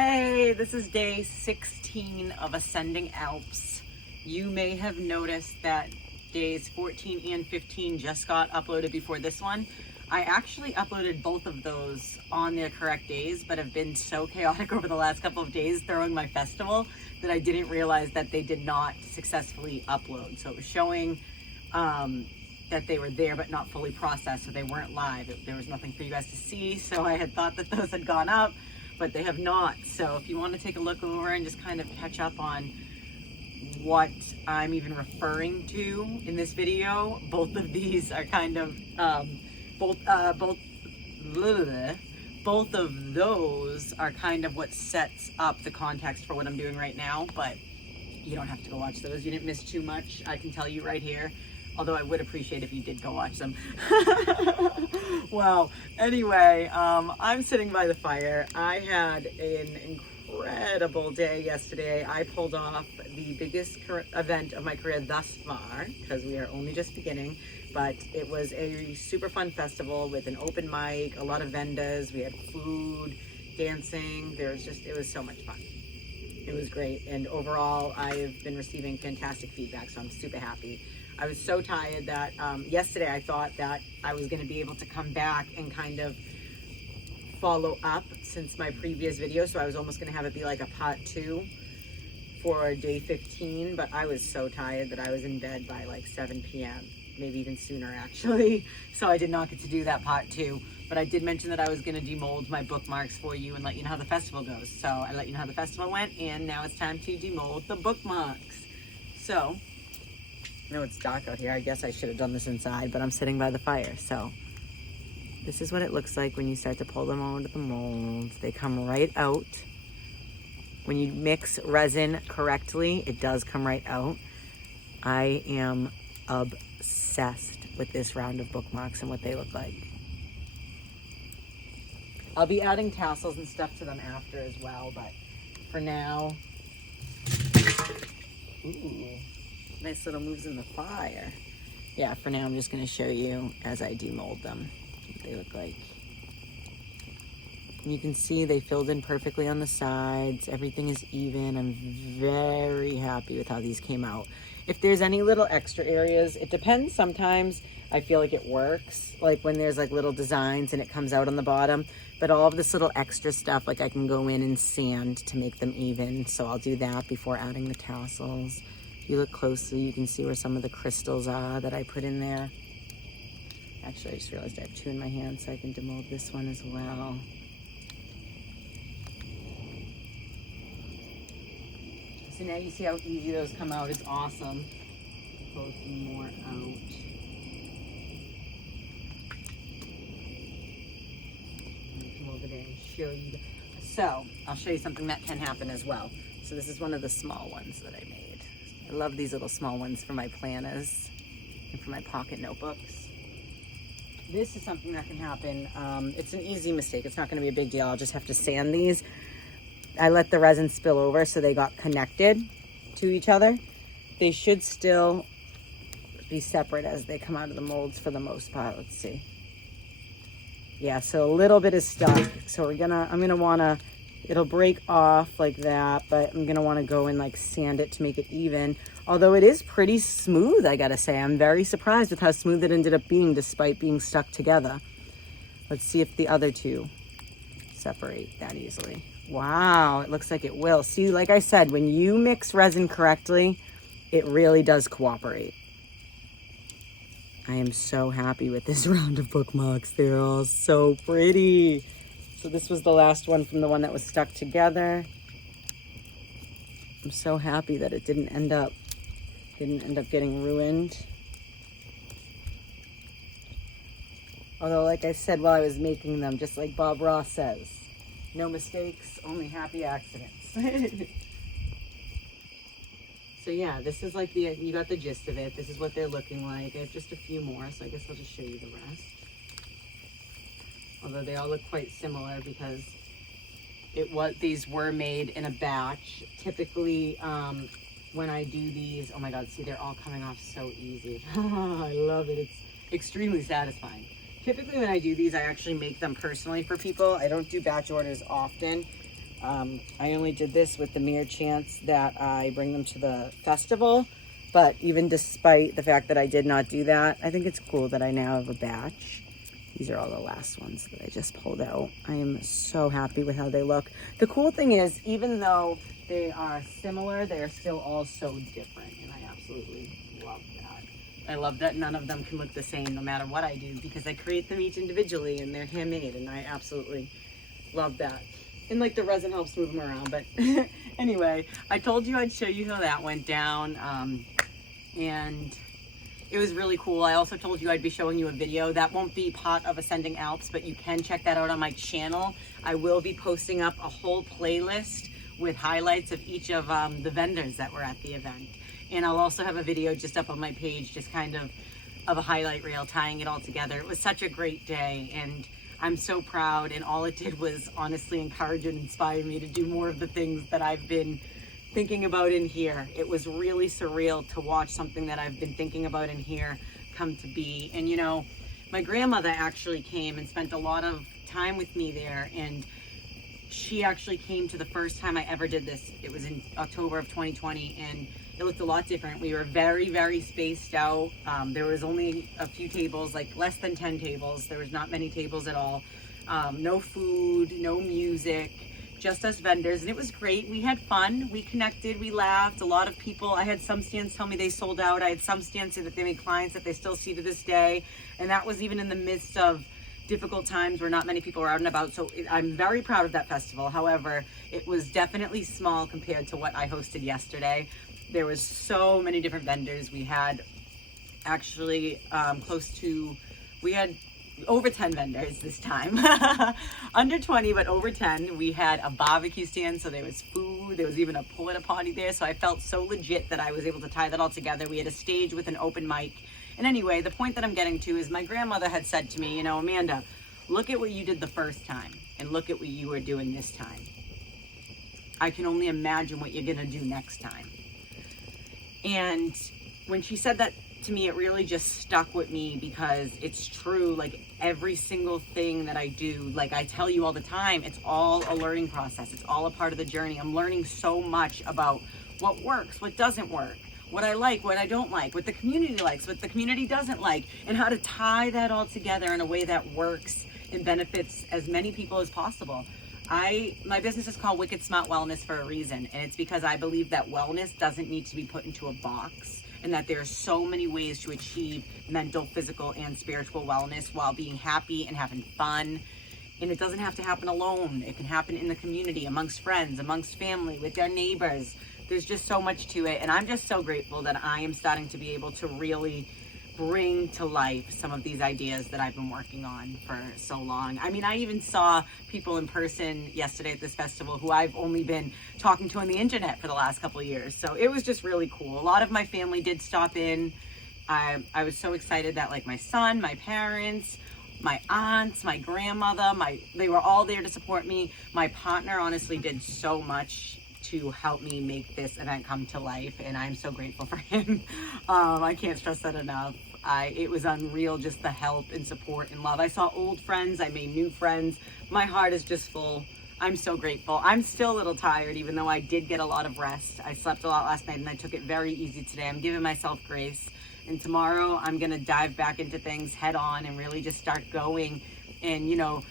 Hey, this is day 16 of ascending Alps. You may have noticed that days 14 and 15 just got uploaded before this one. I actually uploaded both of those on their correct days, but have been so chaotic over the last couple of days throwing my festival that I didn't realize that they did not successfully upload. So it was showing that they were there but not fully processed, so they weren't live. There was nothing for you guys to see, so I had thought that those had gone up, but they have not. So if you want to take a look over and just kind of catch up on what I'm even referring to in this video, both of these are kind of both of those are kind of what sets up the context for what I'm doing right now, but you don't have to go watch those. You didn't miss too much, I can tell you right here. Although I would appreciate if you did go watch them. Well, anyway, I'm sitting by the fire. I had an incredible day yesterday. I pulled off the biggest event of my career thus far, because we are only just beginning, but it was a super fun festival with an open mic, a lot of vendors. We had food, dancing. It was so much fun. It was great. And overall, I've been receiving fantastic feedback, so I'm super happy. I was so tired that yesterday I thought that I was going to be able to come back and kind of follow up since my previous video. So I was almost going to have it be like a part 2 for day 15. But I was so tired that I was in bed by like 7 p.m., maybe even sooner actually. So I did not get to do that part 2. But I did mention that I was going to demold my bookmarks for you and let you know how the festival goes. So I let you know how the festival went, and now it's time to demold the bookmarks. So I know it's dark out here. I guess I should have done this inside, but I'm sitting by the fire. So this is what it looks like when you start to pull them out of the molds. They come right out. When you mix resin correctly, it does come right out. I am obsessed with this round of bookmarks and what they look like. I'll be adding tassels and stuff to them after as well, but for now, ooh. Nice little moves in the fire. Yeah, for now I'm just going to show you as I demold them what they look like. And you can see they filled in perfectly on the sides. Everything is even. I'm very happy with how these came out. If there's any little extra areas, it depends. Sometimes I feel like it works, like when there's like little designs and it comes out on the bottom. But all of this little extra stuff, like I can go in and sand to make them even. So I'll do that before adding the tassels. If you look closely, you can see where some of the crystals are that I put in there. Actually, I just realized I have 2 in my hand, so I can demold this one as well. So now you see how easy those come out. It's awesome. Pull some more out. Come over there and show you. So I'll show you something that can happen as well. So this is one of the small ones that I made. I love these little small ones for my planners and for my pocket notebooks. This is something that can happen. It's an easy mistake. It's not going to be a big deal. I'll just have to sand these. I let the resin spill over so they got connected to each other. They should still be separate as they come out of the molds for the most part. Let's see. Yeah, so a little bit is stuck. So I'm gonna wanna, it'll break off like that, but I'm gonna wanna go and like sand it to make it even. Although it is pretty smooth, I gotta say. I'm very surprised with how smooth it ended up being despite being stuck together. Let's see if the other two separate that easily. Wow, it looks like it will. See, like I said, when you mix resin correctly, it really does cooperate. I am so happy with this round of bookmarks. They're all so pretty. So this was the last one from the one that was stuck together. I'm so happy that it didn't end up getting ruined. Although, like I said while I was making them, just like Bob Ross says, no mistakes, only happy accidents. So yeah, this is like you got the gist of it. This is what they're looking like. I have just a few more, so I guess I'll just show you the rest. Although they all look quite similar because these were made in a batch. Typically, when I do these, oh my God, see, they're all coming off so easy. I love it. It's extremely satisfying. Typically when I do these, I actually make them personally for people. I don't do batch orders often, I only did this with the mere chance that I bring them to the festival. But even despite the fact that I did not do that, I think it's cool that I now have a batch. These are all the last ones that I just pulled out. I am so happy with how they look. The cool thing is, even though they are similar, they are still all so different. And I absolutely love that. I love that none of them can look the same no matter what I do, because I create them each individually and they're handmade, and I absolutely love that. And like the resin helps move them around. But anyway, I told you I'd show you how that went down. And it was really cool. I also told you I'd be showing you a video. That won't be part of Ascending Alps, but you can check that out on my channel. I will be posting up a whole playlist with highlights of each of the vendors that were at the event. And I'll also have a video just up on my page, just kind of a highlight reel tying it all together. It was such a great day, and I'm so proud, and all it did was honestly encourage and inspire me to do more of the things that I've been thinking about in here. It was really surreal to watch something that I've been thinking about in here come to be. And you know, my grandmother actually came and spent a lot of time with me there, and she actually came to the first time I ever did this. It was in October of 2020, and it looked a lot different. We were very, very spaced out. There was only a few tables, like less than 10 tables. There was not many tables at all. No food, no music, just us vendors, and it was great. We had fun, we connected, we laughed. A lot of people, I had some stands tell me they sold out. I had some stands say that they made clients that they still see to this day, and that was even in the midst of difficult times where not many people were out and about. So I'm very proud of that festival. However, it was definitely small compared to what I hosted yesterday. There was so many different vendors. We had actually we had over 10 vendors this time. Under 20, but over 10. We had a barbecue stand, so there was food. There was even a porta potty there, so I felt so legit that I was able to tie that all together. We had a stage with an open mic. And anyway, the point that I'm getting to is my grandmother had said to me, you know, Amanda, look at what you did the first time and look at what you were doing this time. I can only imagine what you're gonna do next time. And when she said that to me, it really just stuck with me, because it's true. Like every single thing that I do, like I tell you all the time, it's all a learning process. It's all a part of the journey. I'm learning so much about what works, what doesn't work, what I like, what I don't like, what the community likes, what the community doesn't like, and how to tie that all together in a way that works and benefits as many people as possible. My business is called Wicked Smart Wellness for a reason, and it's because I believe that wellness doesn't need to be put into a box, and that there are so many ways to achieve mental, physical, and spiritual wellness while being happy and having fun. And it doesn't have to happen alone. It can happen in the community, amongst friends, amongst family, with their neighbors. There's just so much to it, and I'm just so grateful that I am starting to be able to really bring to life some of these ideas that I've been working on for so long. I mean, I even saw people in person yesterday at this festival who I've only been talking to on the internet for the last couple of years. So it was just really cool. A lot of my family did stop in. I was so excited that like my son, my parents, my aunts, my grandmother, they were all there to support me. My partner honestly did so much to help me make this event come to life, and I'm so grateful for him. I can't stress that enough. It was unreal, just the help and support and love. I saw old friends, I made new friends. My heart is just full. I'm so grateful. I'm still a little tired, even though I did get a lot of rest. I slept a lot last night and I took it very easy today. I'm giving myself grace. And tomorrow I'm gonna dive back into things head on and really just start going and, you know,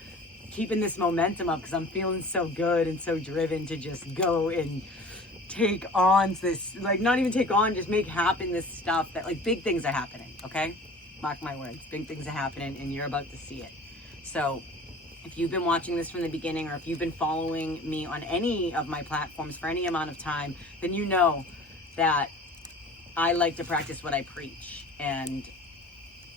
keeping this momentum up, because I'm feeling so good and so driven to just go and take on this, like not even take on, just make happen this stuff that like big things are happening, okay? Mark my words, big things are happening and you're about to see it. So if you've been watching this from the beginning, or if you've been following me on any of my platforms for any amount of time, then you know that I like to practice what I preach. And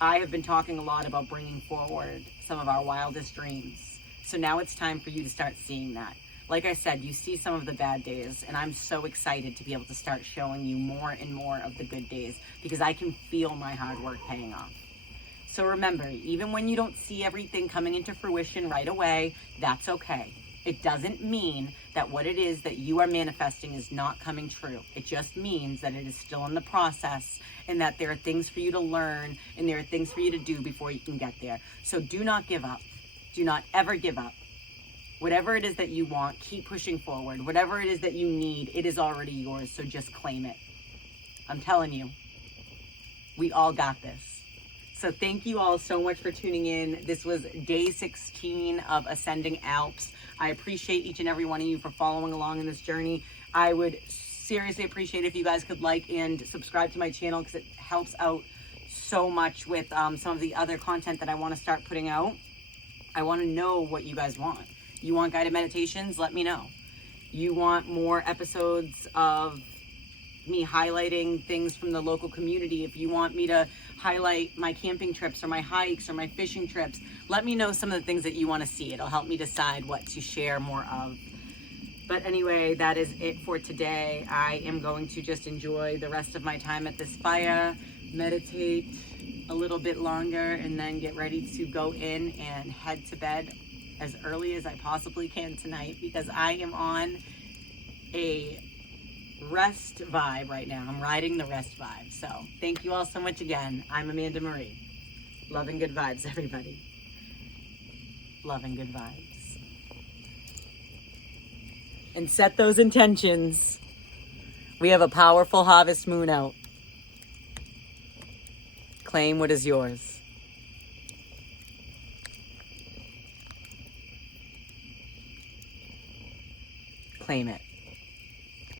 I have been talking a lot about bringing forward some of our wildest dreams. So now it's time for you to start seeing that. Like I said, you see some of the bad days, and I'm so excited to be able to start showing you more and more of the good days, because I can feel my hard work paying off. So remember, even when you don't see everything coming into fruition right away, that's okay. It doesn't mean that what it is that you are manifesting is not coming true. It just means that it is still in the process, and that there are things for you to learn and there are things for you to do before you can get there. So do not give up. Do not ever give up. Whatever it is that you want, keep pushing forward. Whatever it is that you need, it is already yours, so just claim it. I'm telling you, we all got this. So thank you all so much for tuning in. This was day 16 of Ascending Alps. I appreciate each and every one of you for following along in this journey. I would seriously appreciate if you guys could like and subscribe to my channel, because it helps out so much with some of the other content that I want to start putting out. I want to know what you guys want. You want guided meditations? Let me know. You want more episodes of me highlighting things from the local community? If you want me to highlight my camping trips or my hikes or my fishing trips, let me know some of the things that you want to see. It'll help me decide what to share more of. But anyway, that is it for today. I am going to just enjoy the rest of my time at this fire, meditate a little bit longer, and then get ready to go in and head to bed as early as I possibly can tonight, because I am on a rest vibe right now. I'm riding the rest vibe. So thank you all so much again. I'm Amanda Marie. Love and good vibes, everybody. Love and good vibes. And set those intentions. We have a powerful harvest moon out. Claim what is yours. Claim it.